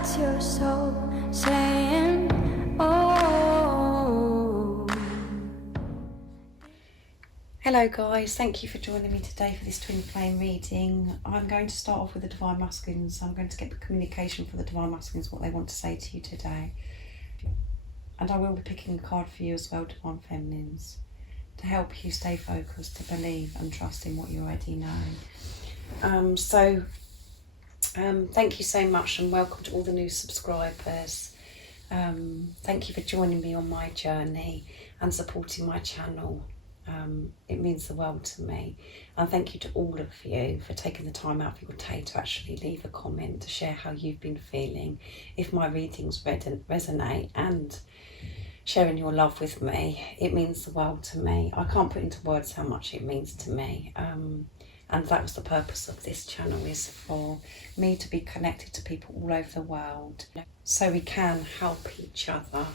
That's your soul saying, oh. Hello guys, thank you for joining me today for this twin flame reading. I'm going to start off with the Divine Masculines. I'm going to get the communication for the Divine Masculines, what they want to say to you today. And I will be picking a card for you as well, Divine Feminines, to help you stay focused, to believe and trust in what you already know. Thank you so much and welcome to all the new subscribers. Thank you for joining me on my journey and supporting my channel. It means the world to me. And thank you to all of you for taking the time out of your day to actually leave a comment, to share how you've been feeling, if my readings resonate, and sharing your love with me. It means the world to me. I can't put into words how much it means to me. And that was the purpose of this channel, is for me to be connected to people all over the world, so we can help each other,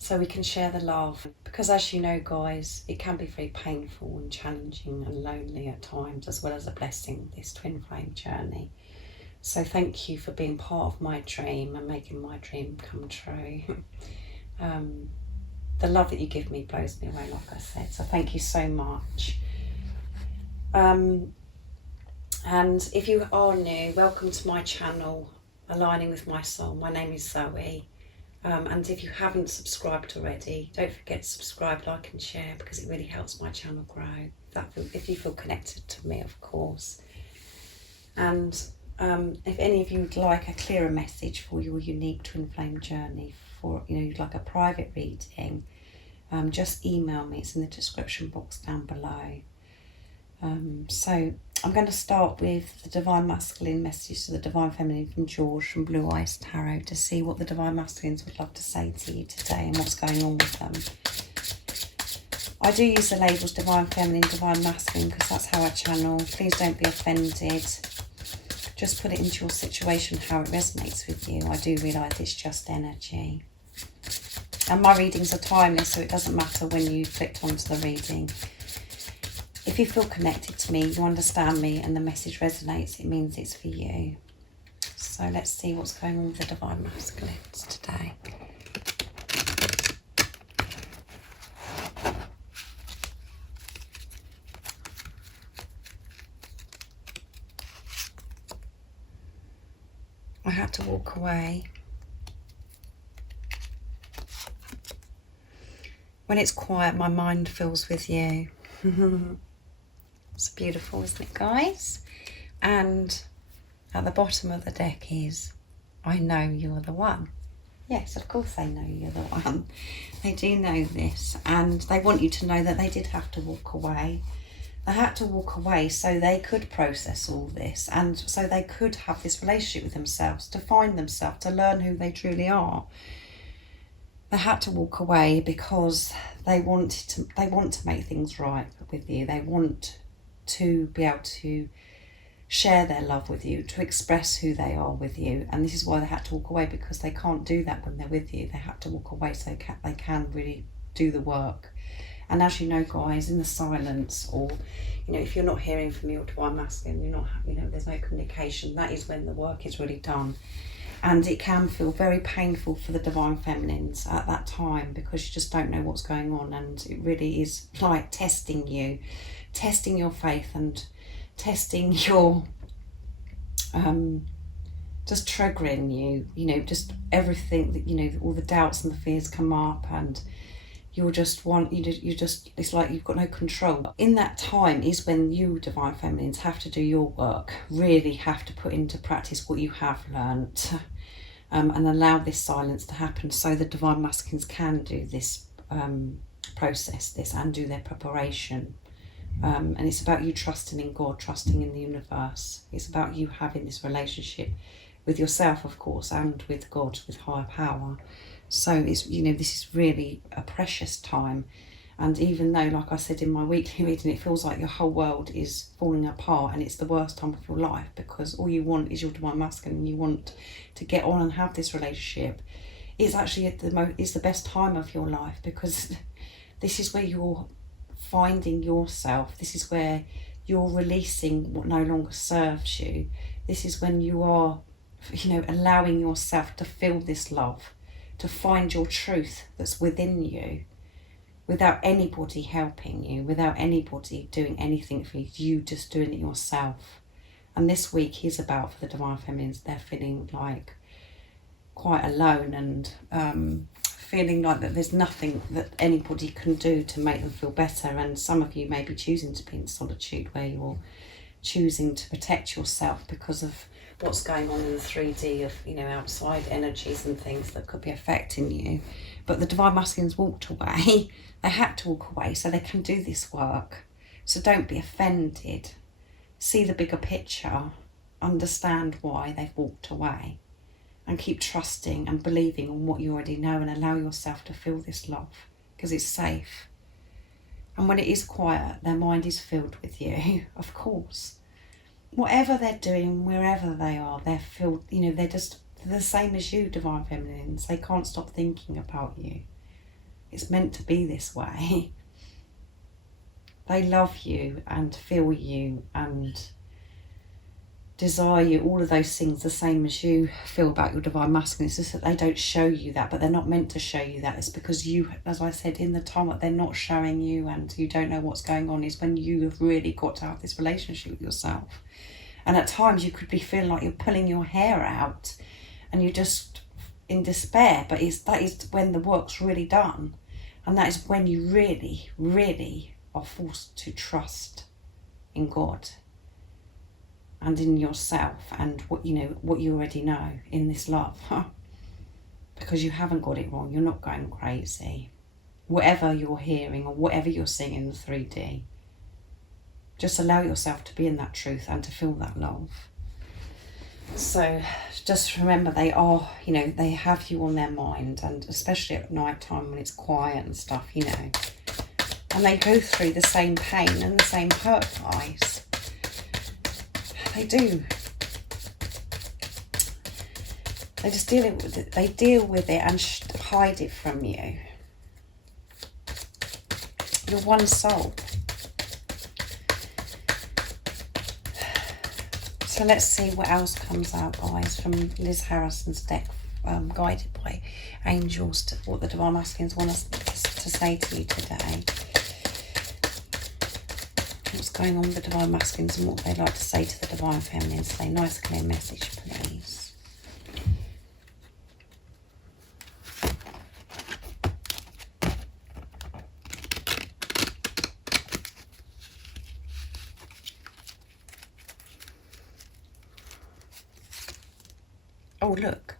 so we can share the love. Because as you know guys, it can be very painful and challenging and lonely at times, as well as a blessing, this twin flame journey. So thank you for being part of my dream and making my dream come true. The love that you give me blows me away, like I said, so thank you so much. And if you are new, welcome to my channel, Aligning with My Soul. My name is Zoe. And if you haven't subscribed already, don't forget to subscribe, like and share, because it really helps my channel grow. If you feel connected to me, of course. And if any of you would like a clearer message for your unique twin flame journey, for you'd like a private reading, just email me. It's in the description box down below. So I'm going to start with the Divine Masculine message to the Divine Feminine from George from Blue Eyes Tarot, to see what the Divine Masculines would love to say to you today and what's going on with them. I do use the labels Divine Feminine, Divine Masculine, because that's how I channel. Please don't be offended. Just put it into your situation how it resonates with you. I do realise it's just energy. And my readings are timeless, so it doesn't matter when you flipped onto the reading. If you feel connected to me, you understand me, and the message resonates, it means it's for you. So let's see what's going on with the Divine Masculines today. I had to walk away. When it's quiet, my mind fills with you. It's beautiful, isn't it, guys? And at the bottom of the deck is, I know you're the one. Yes, of course they know you're the one. They do know this, and they want you to know that they did have to walk away. They had to walk away so they could process all this, and so they could have this relationship with themselves, to find themselves, to learn who they truly are. They had to walk away because they want to make things right with you. They want to be able to share their love with you, to express who they are with you. And this is why they had to walk away, because they can't do that when they're with you. They had to walk away so they can really do the work. And as you know, guys, in the silence, or if you're not hearing from your Divine Masculine, you're not, there's no communication, that is when the work is really done. And it can feel very painful for the Divine Feminines at that time, because you just don't know what's going on, and it really is like testing you, testing your faith, and testing your just triggering you, just everything that, all the doubts and the fears come up, and it's like you've got no control. In that time is when you Divine Feminines have to do your work, really have to put into practice what you have learnt, and allow this silence to happen, so the Divine Masculines can do this, process this, and do their preparation. And it's about you trusting in God, trusting in the universe. It's about you having this relationship with yourself, of course, and with God, with higher power. So it's, this is really a precious time. And even though, like I said in my weekly reading, it feels like your whole world is falling apart and it's the worst time of your life, because all you want is your Divine Masculine, and you want to get on and have this relationship, it's actually it's the best time of your life, because this is where you're finding yourself. This is where you're releasing what no longer serves you. This is when you are allowing yourself to feel this love, to find your truth that's within you, without anybody helping you, without anybody doing anything for you, you just doing it yourself. And this week is about, for the Divine Feminines, they're feeling like quite alone and feeling like that there's nothing that anybody can do to make them feel better. And some of you may be choosing to be in solitude, where you're choosing to protect yourself because of what's going on in the 3D of, outside energies and things that could be affecting you. But the Divine Masculines walked away. They had to walk away so they can do this work. So don't be offended. See the bigger picture. Understand why they've walked away. And keep trusting and believing on what you already know, and allow yourself to feel this love, because it's safe. And when it is quiet, their mind is filled with you, of course. Whatever they're doing, wherever they are, they're filled, they're the same as you, Divine Feminines. They can't stop thinking about you. It's meant to be this way. They love you and feel you and desire you, all of those things the same as you feel about your Divine Masculine. It's just that they don't show you that, but they're not meant to show you that. It's because you, as I said, in the time that they're not showing you and you don't know what's going on, is when you have really got to have this relationship with yourself. And at times you could be feeling like you're pulling your hair out and you're just in despair, but that is when the work's really done. And that is when you really, really are forced to trust in God and in yourself, and what you already know in this love. Because you haven't got it wrong. You're not going crazy. Whatever you're hearing or whatever you're seeing in the 3D, just allow yourself to be in that truth and to feel that love. So just remember, they are, they have you on their mind, and especially at night time when it's quiet and stuff, and they go through the same pain and the same hurt, guys. They do. They just deal with it. They deal with it and hide it from you. You're one soul. So let's see what else comes out, guys, from Liz Harrison's deck, guided by angels, to what the Divine Masculines want us to say to you today. What's going on with the Divine Masculines and what they'd like to say to the Divine Feminines. Say nice clear message, please. Oh, look,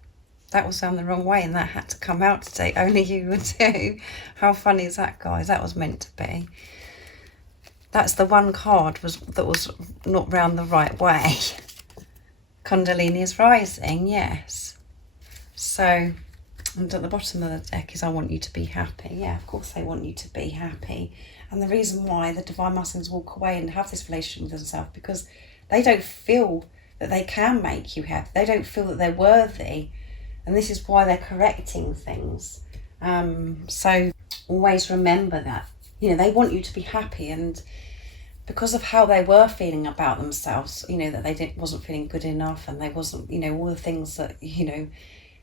that was down the wrong way and that had to come out today. Only you would do. How funny is that, guys? That was meant to be. That's the one card that was not round the right way. Kundalini is rising, yes. So, and at the bottom of the deck is I want you to be happy. Yeah, of course they want you to be happy. And the reason why the Divine Masculines walk away and have this relationship with themselves, because they don't feel that they can make you happy. They don't feel that they're worthy. And this is why they're correcting things. So always remember that. They want you to be happy, and because of how they were feeling about themselves, that they wasn't feeling good enough, and they wasn't, all the things that, you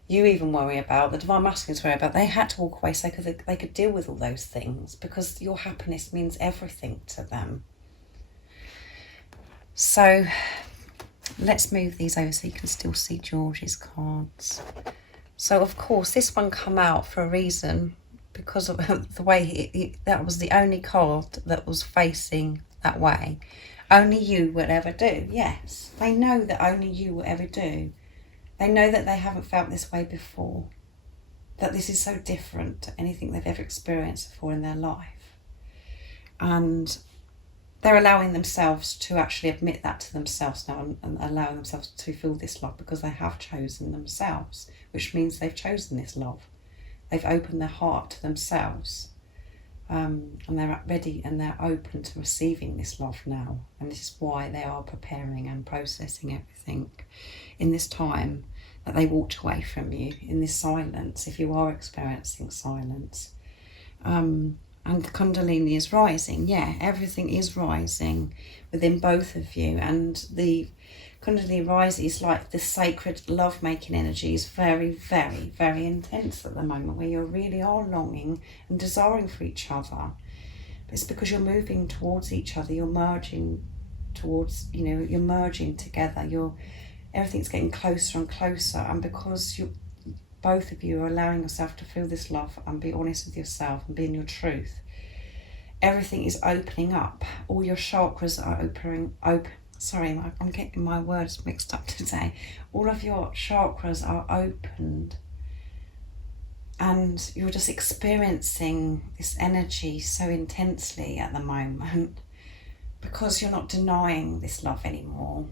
even worry about, the Divine Masculines worry about, they had to walk away so they could deal with all those things, because your happiness means everything to them. So let's move these over so you can still see George's cards. So of course this one come out for a reason, because of the way that was the only card that was facing that way. Only you will ever do. Yes, they know that only you will ever do. They know that they haven't felt this way before, that this is so different to anything they've ever experienced before in their life. And they're allowing themselves to actually admit that to themselves now, and allowing themselves to feel this love, because they have chosen themselves, which means they've chosen this love. They've opened their heart to themselves, and they're ready and they're open to receiving this love now. And this is why they are preparing and processing everything in this time that they walked away from you, in this silence, if you are experiencing silence. And the Kundalini is rising. Yeah, everything is rising within both of you. And the Kundalini rise is like the sacred love-making energy is very, very, very intense at the moment, where you really are longing and desiring for each other. But it's because you're moving towards each other, you're merging towards, you're merging together, everything's getting closer and closer, and because both of you are allowing yourself to feel this love and be honest with yourself and be in your truth, everything is opening up. All your chakras are opening. Sorry, I'm getting my words mixed up today. All of your chakras are opened, and you're just experiencing this energy so intensely at the moment because you're not denying this love anymore.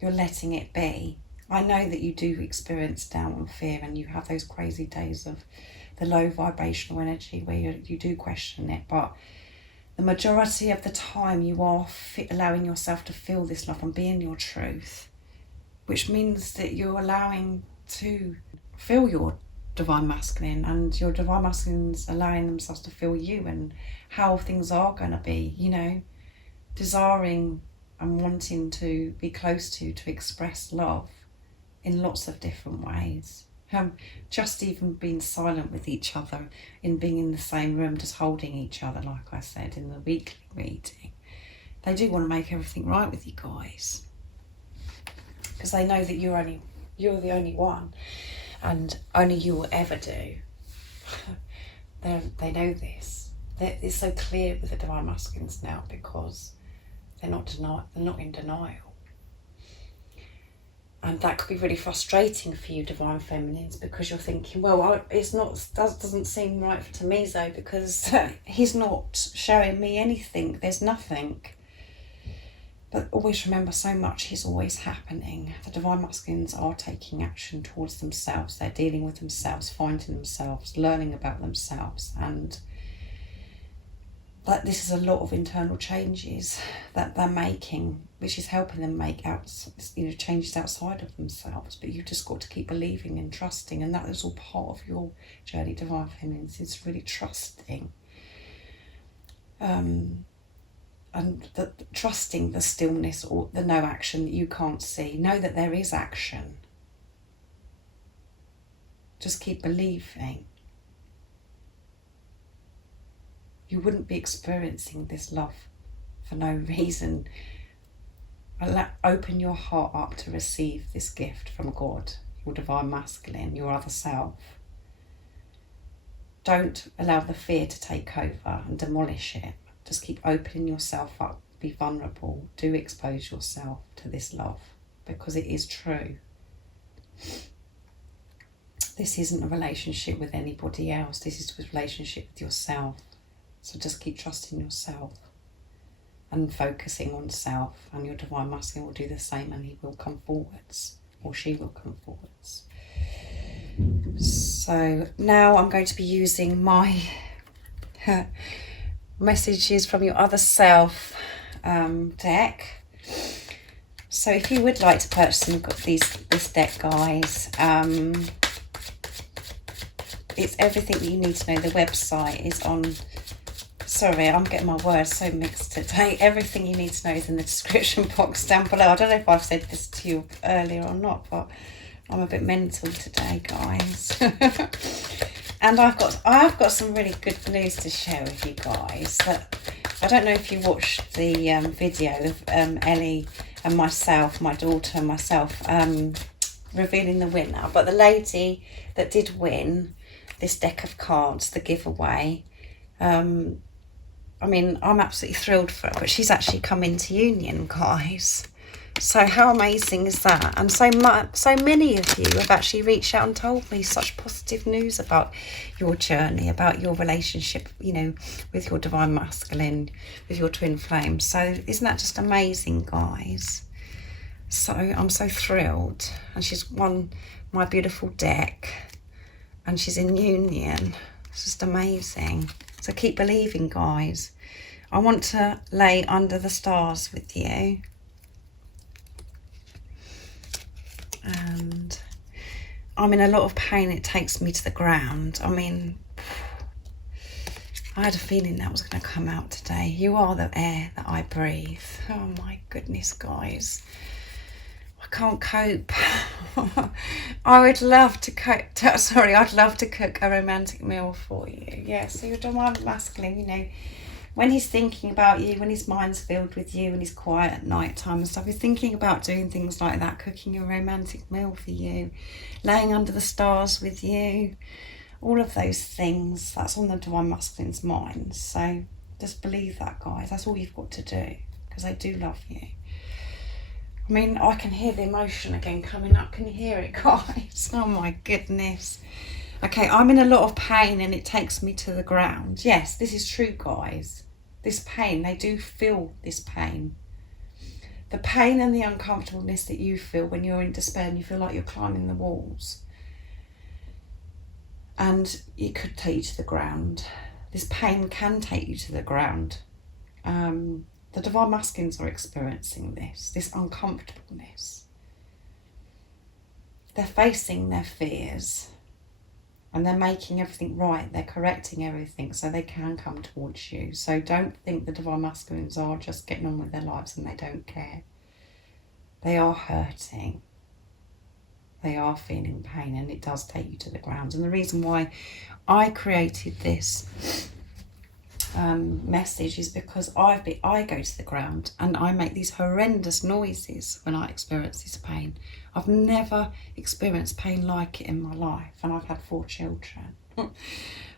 You're letting it be. I know that you do experience doubt and fear, and you have those crazy days of the low vibrational energy where you do question it, but the majority of the time you are allowing yourself to feel this love and be in your truth, which means that you're allowing to feel your divine masculine, and your divine masculines allowing themselves to feel you and how things are going to be, desiring and wanting to be close to express love in lots of different ways. Just even being silent with each other, in being in the same room, just holding each other, like I said in the weekly reading. They do want to make everything right with you guys, because they know that you're the only one, and only you will ever do. They know this. It's so clear with the divine masculines now, because they're not in denial. And that could be really frustrating for you divine feminines, because you're thinking, well, doesn't seem right to me though, because he's not showing me anything, there's nothing. But always remember, so much is always happening. The divine masculines are taking action towards themselves. They're dealing with themselves, finding themselves, learning about themselves, and that this is a lot of internal changes that they're making, which is helping them make changes outside of themselves. But you've just got to keep believing and trusting, and that is all part of your journey, divine feminines. It's really trusting, and trusting the stillness or the no action that you can't see. Know that there is action. Just keep believing. You wouldn't be experiencing this love for no reason. Open your heart up to receive this gift from God, your divine masculine, your other self. Don't allow the fear to take over and demolish it. Just keep opening yourself up. Be vulnerable. Do expose yourself to this love, because it is true. This isn't a relationship with anybody else. This is a relationship with yourself. So just keep trusting yourself and focusing on self, and your divine masculine will do the same, and he will come forwards, or she will come forwards. So now I'm going to be using my messages from your other self deck. So if you would like to purchase this deck, guys, it's everything that you need to know. The website is on... Sorry, I'm getting my words so mixed today. Everything you need to know is in the description box down below. I don't know if I've said this to you earlier or not, but I'm a bit mental today, guys. And I've got some really good news to share with you guys. That I don't know if you watched the video of Ellie and myself, my daughter and myself, revealing the winner. But the lady that did win this deck of cards, the giveaway, I mean, I'm absolutely thrilled for her, but she's actually come into union, guys. So how amazing is that? And so many of you have actually reached out and told me such positive news about your journey, about your relationship, with your divine masculine, with your twin flame. So isn't that just amazing, guys? So I'm so thrilled. And she's won my beautiful deck, and she's in union. It's just amazing. So keep believing, guys. I want to lay under the stars with you. And I'm in a lot of pain. It takes me to the ground. I mean, I had a feeling that was going to come out today. You are the air that I breathe. Oh my goodness, guys. can't cope. I would love to cook. I'd love to cook a romantic meal for you. Yeah, so your divine masculine, you know, when he's thinking about you, when his mind's filled with you, when he's quiet at night time and stuff, he's thinking about doing things like that, cooking a romantic meal for you, laying under the stars with you, all of those things. That's on the divine masculine's mind. So just believe that, guys. That's all you've got to do, because they do love you. I mean, I can hear the emotion again coming up. Can you hear it, guys? Oh my goodness. Okay, I'm in a lot of pain and it takes me to the ground. Yes, this is true, guys. This pain, they do feel this pain. The pain and the uncomfortableness that you feel when you're in despair and you feel like you're climbing the walls. And it could take you to the ground. This pain can take you to the ground. The divine masculines are experiencing this uncomfortableness. They're facing their fears. And they're making everything right. They're correcting everything so they can come towards you. So don't think the divine masculines are just getting on with their lives and they don't care. They are hurting. They are feeling pain, and it does take you to the ground. And the reason why I created this message is because I go to the ground and I make these horrendous noises when I experience this pain. I've never experienced pain like it in my life, and I've had 4 children.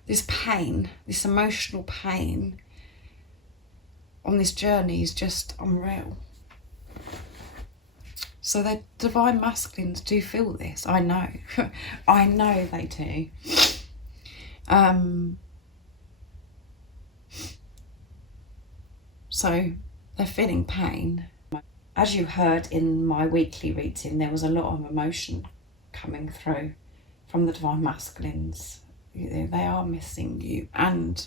This pain, this emotional pain on this journey is just unreal. So the divine masculines do feel this. I know. I know they do. So they're feeling pain. As you heard in my weekly reading, there was a lot of emotion coming through from the divine masculines. They are missing you and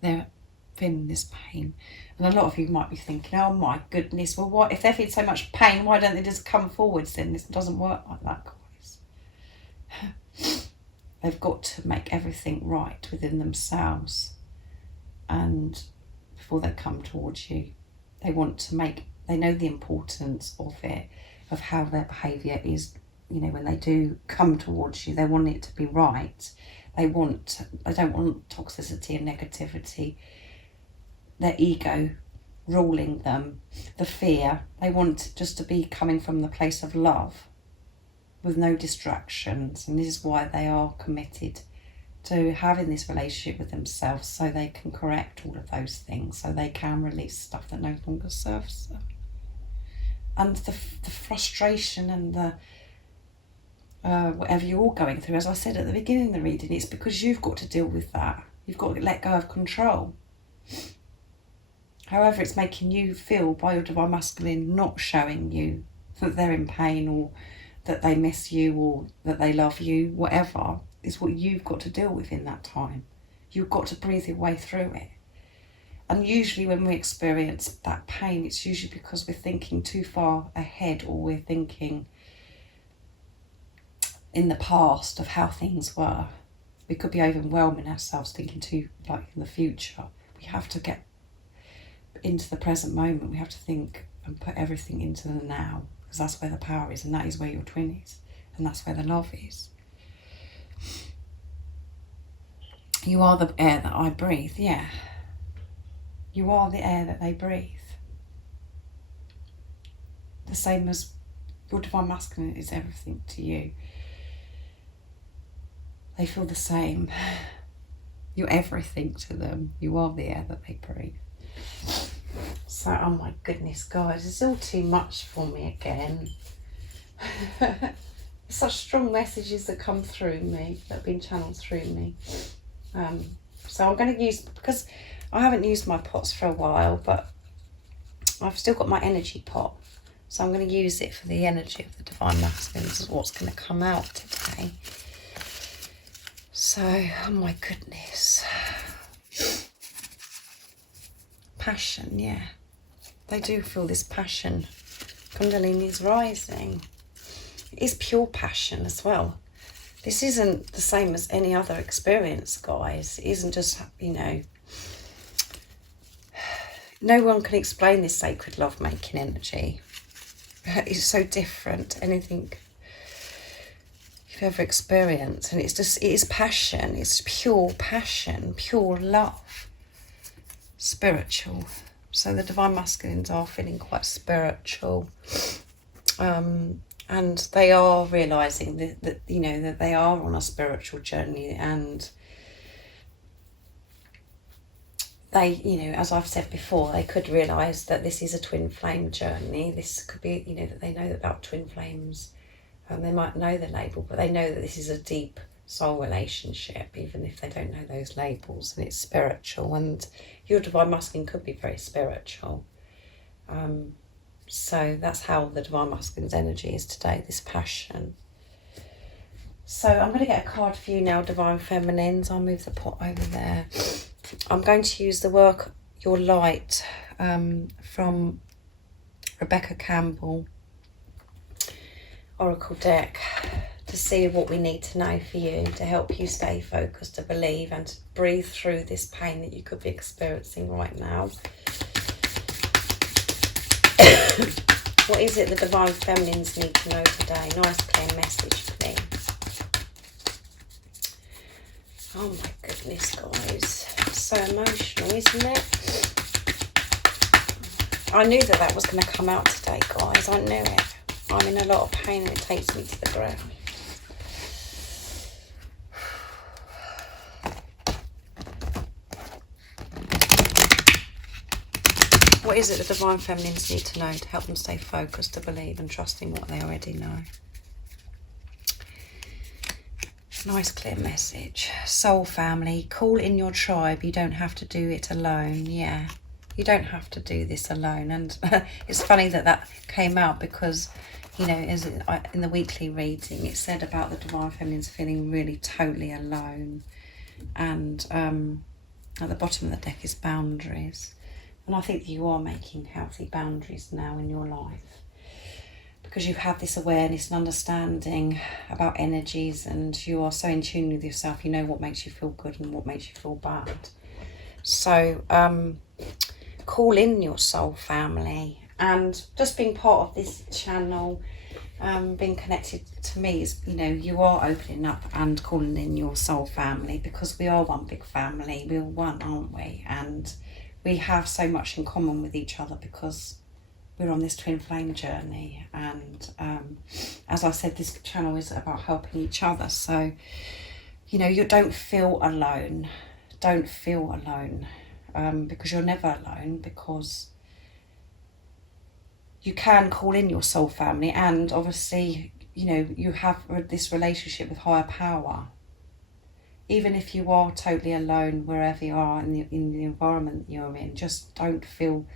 they're feeling this pain. And a lot of you might be thinking, oh my goodness, well, what if they're feeling so much pain, why don't they just come forwards then? This doesn't work like that, guys. They've got to make everything right within themselves, and before they come towards you, they know the importance of it, of how their behaviour is. You know, when they do come towards you, they want it to be right. They don't want toxicity and negativity. Their ego ruling them, the fear. They want just to be coming from the place of love with no distractions. And this is why they are committed to having this relationship with themselves, so they can correct all of those things, so they can release stuff that no longer serves them. And the frustration and the whatever you're all going through, as I said at the beginning of the reading, it's because you've got to deal with that. You've got to let go of control. However it's making you feel by your divine masculine not showing you that they're in pain, or that they miss you, or that they love you, whatever, is what you've got to deal with in that time. You've got to breathe your way through it. And usually when we experience that pain, it's usually because we're thinking too far ahead, or we're thinking in the past of how things were. We could be overwhelming ourselves thinking too like in the future. We have to get into the present moment. We have to think and put everything into the now, because that's where the power is, and that is where your twin is, and that's where the love is. You are the air that I breathe, yeah. You are the air that they breathe. The same as your divine masculine is everything to you. They feel the same. You're everything to them. You are the air that they breathe. So, oh my goodness, guys, it's all too much for me again. Such strong messages that come through me, that have been channeled through me. So I'm going to use, because I haven't used my pots for a while, but I've still got my energy pot. So I'm going to use it for the energy of the divine masculine. This is what's going to come out today. So, oh my goodness. Passion, yeah. They do feel this passion. Kundalini is rising. It is pure passion as well. This isn't the same as any other experience, guys. It isn't just, you know, no one can explain this sacred love-making energy. is so different to anything you've ever experienced. And it is passion. It's pure passion, pure love, spiritual. So the divine masculines are feeling quite spiritual, and they are realizing that you know that they are on a spiritual journey, and they, you know, as I've said before, they could realize that this is a twin flame journey. This could be, you know, that they know about twin flames, and they might know the label, but they know that this is a deep soul relationship, even if they don't know those labels, and it's spiritual. And your divine masculine could be very spiritual. So that's how the divine masculine's energy is today, this passion. So I'm going to get a card for you now, divine feminines. I'll move the pot over there. I'm going to use the Work Your Light from Rebecca Campbell Oracle deck to see what we need to know for you to help you stay focused, to believe, and to breathe through this pain that you could be experiencing right now. What is it the divine feminines need to know today? Nice clear message, please. Oh my goodness, guys. So emotional, isn't it? I knew that was going to come out today, guys. I knew it. I'm in a lot of pain and it takes me to the ground. What is it the divine feminines need to know to help them stay focused, to believe and trust in what they already know? Nice clear message. Soul family, call in your tribe. You don't have to do it alone. Yeah, you don't have to do this alone. And it's funny that came out because, you know, in the weekly reading, it said about the divine feminines feeling really totally alone. And at the bottom of the deck is boundaries. And I think that you are making healthy boundaries now in your life, because you have this awareness and understanding about energies, and you are so in tune with yourself. You know what makes you feel good and what makes you feel bad. So call in your soul family, and just being part of this channel, being connected to me is, you know, you are opening up and calling in your soul family, because we are one big family. We're one, aren't we? And we have so much in common with each other because we're on this twin flame journey. And as I said, this channel is about helping each other. So, you know, you don't feel alone. Don't feel alone, because you're never alone, because you can call in your soul family, and obviously, you know, you have this relationship with higher power. Even if you are totally alone wherever you are in the environment you're in, just don't feel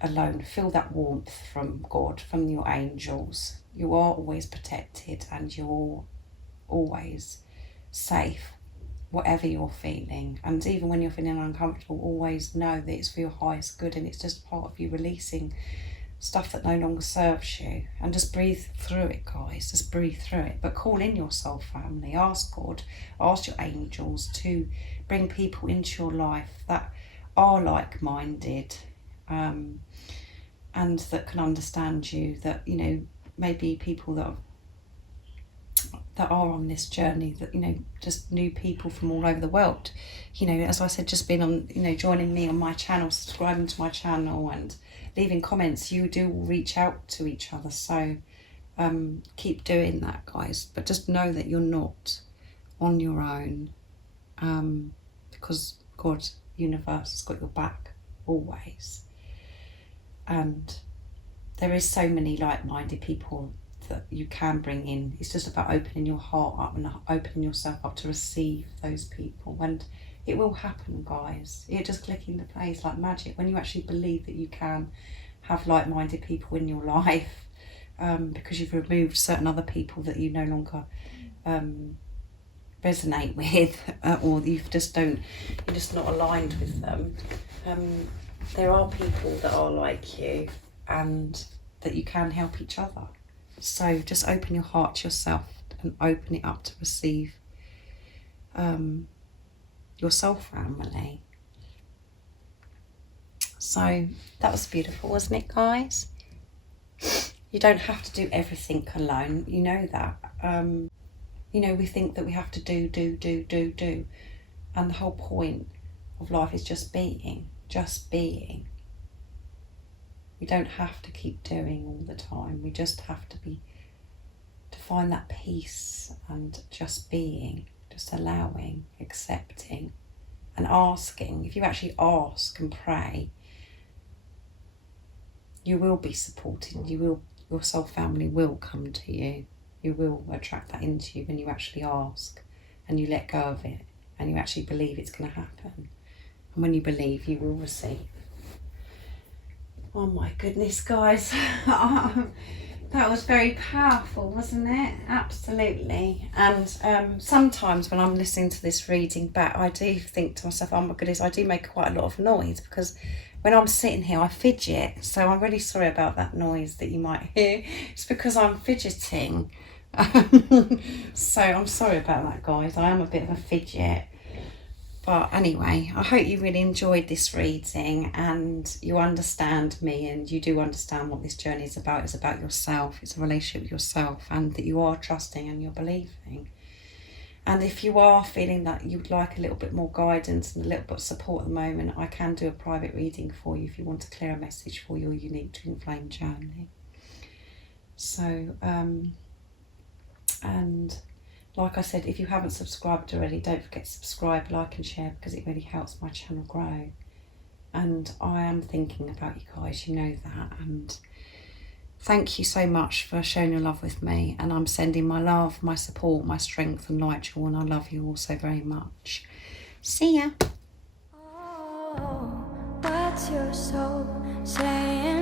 alone. Feel that warmth from God, from your angels. You are always protected, and you're always safe, whatever you're feeling. And even when you're feeling uncomfortable, always know that it's for your highest good, and it's just part of you releasing stuff that no longer serves you. And just breathe through it, guys. Just breathe through it. But call in your soul family. Ask God, ask your angels to bring people into your life that are like-minded, and that can understand you, that, you know, maybe people that are on this journey, that, you know, just new people from all over the world. You know, as I said, just being on, you know, joining me on my channel, subscribing to my channel and leaving comments, you do reach out to each other. So keep doing that, guys. But just know that you're not on your own, because God, universe, has got your back always. And there is so many like-minded people that you can bring in. It's just about opening your heart up and opening yourself up to receive those people, and it will happen, guys. It just click into place like magic when you actually believe that you can have like-minded people in your life, because you've removed certain other people that you no longer resonate with, or you're just not aligned with them. There are people that are like you, and that you can help each other. So just open your heart to yourself and open it up to receive your soul family. So that was beautiful, wasn't it, guys? You don't have to do everything alone. You know that. You know, we think that we have to do. And the whole point of life is just being. Just being. We don't have to keep doing all the time. We just have to find that peace and just being, just allowing, accepting and asking. If you actually ask and pray, you will be supported. Your soul family will come to you. You will attract that into you when you actually ask and you let go of it and you actually believe it's going to happen. And when you believe, you will receive. Oh my goodness, guys. That was very powerful, wasn't it? Absolutely. And sometimes when I'm listening to this reading back, I do think to myself, oh my goodness, I do make quite a lot of noise, because when I'm sitting here, I fidget. So I'm really sorry about that noise that you might hear. It's because I'm fidgeting. So I'm sorry about that, guys. I am a bit of a fidget. But anyway, I hope you really enjoyed this reading and you understand me and you do understand what this journey is about. It's about yourself. It's a relationship with yourself, and that you are trusting and you're believing. And if you are feeling that you'd like a little bit more guidance and a little bit of support at the moment, I can do a private reading for you if you want to clear a message for your unique twin flame journey. So, and like I said, if you haven't subscribed already, don't forget to subscribe, like and share, because it really helps my channel grow. And I am thinking about you guys, you know that. And thank you so much for showing your love with me. And I'm sending my love, my support, my strength and light to you all. And I love you all so very much. See ya. Oh, what's your soul saying?